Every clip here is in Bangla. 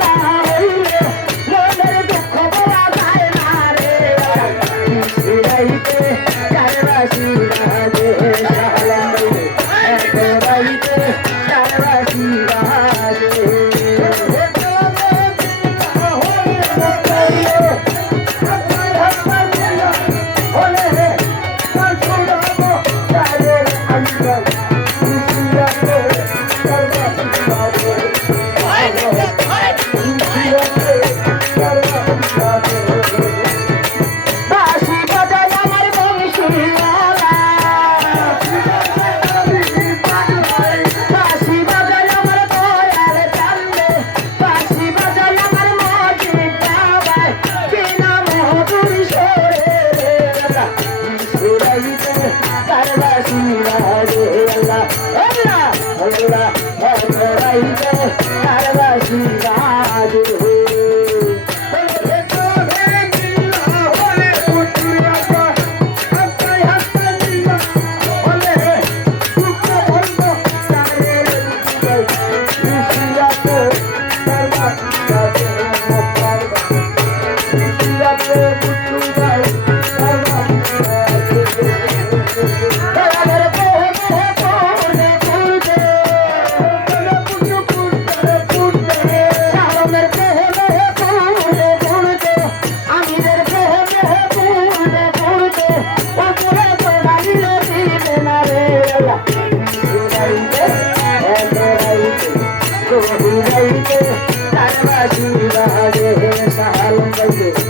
না தரவா ಸಾಲಂಗಲ್ಲು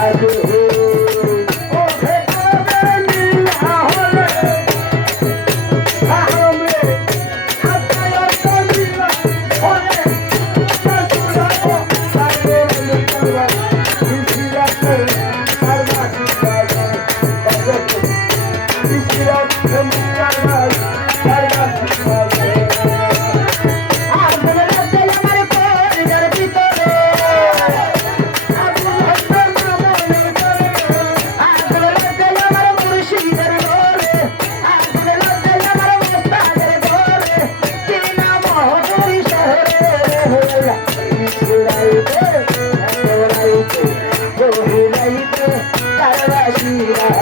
Maria.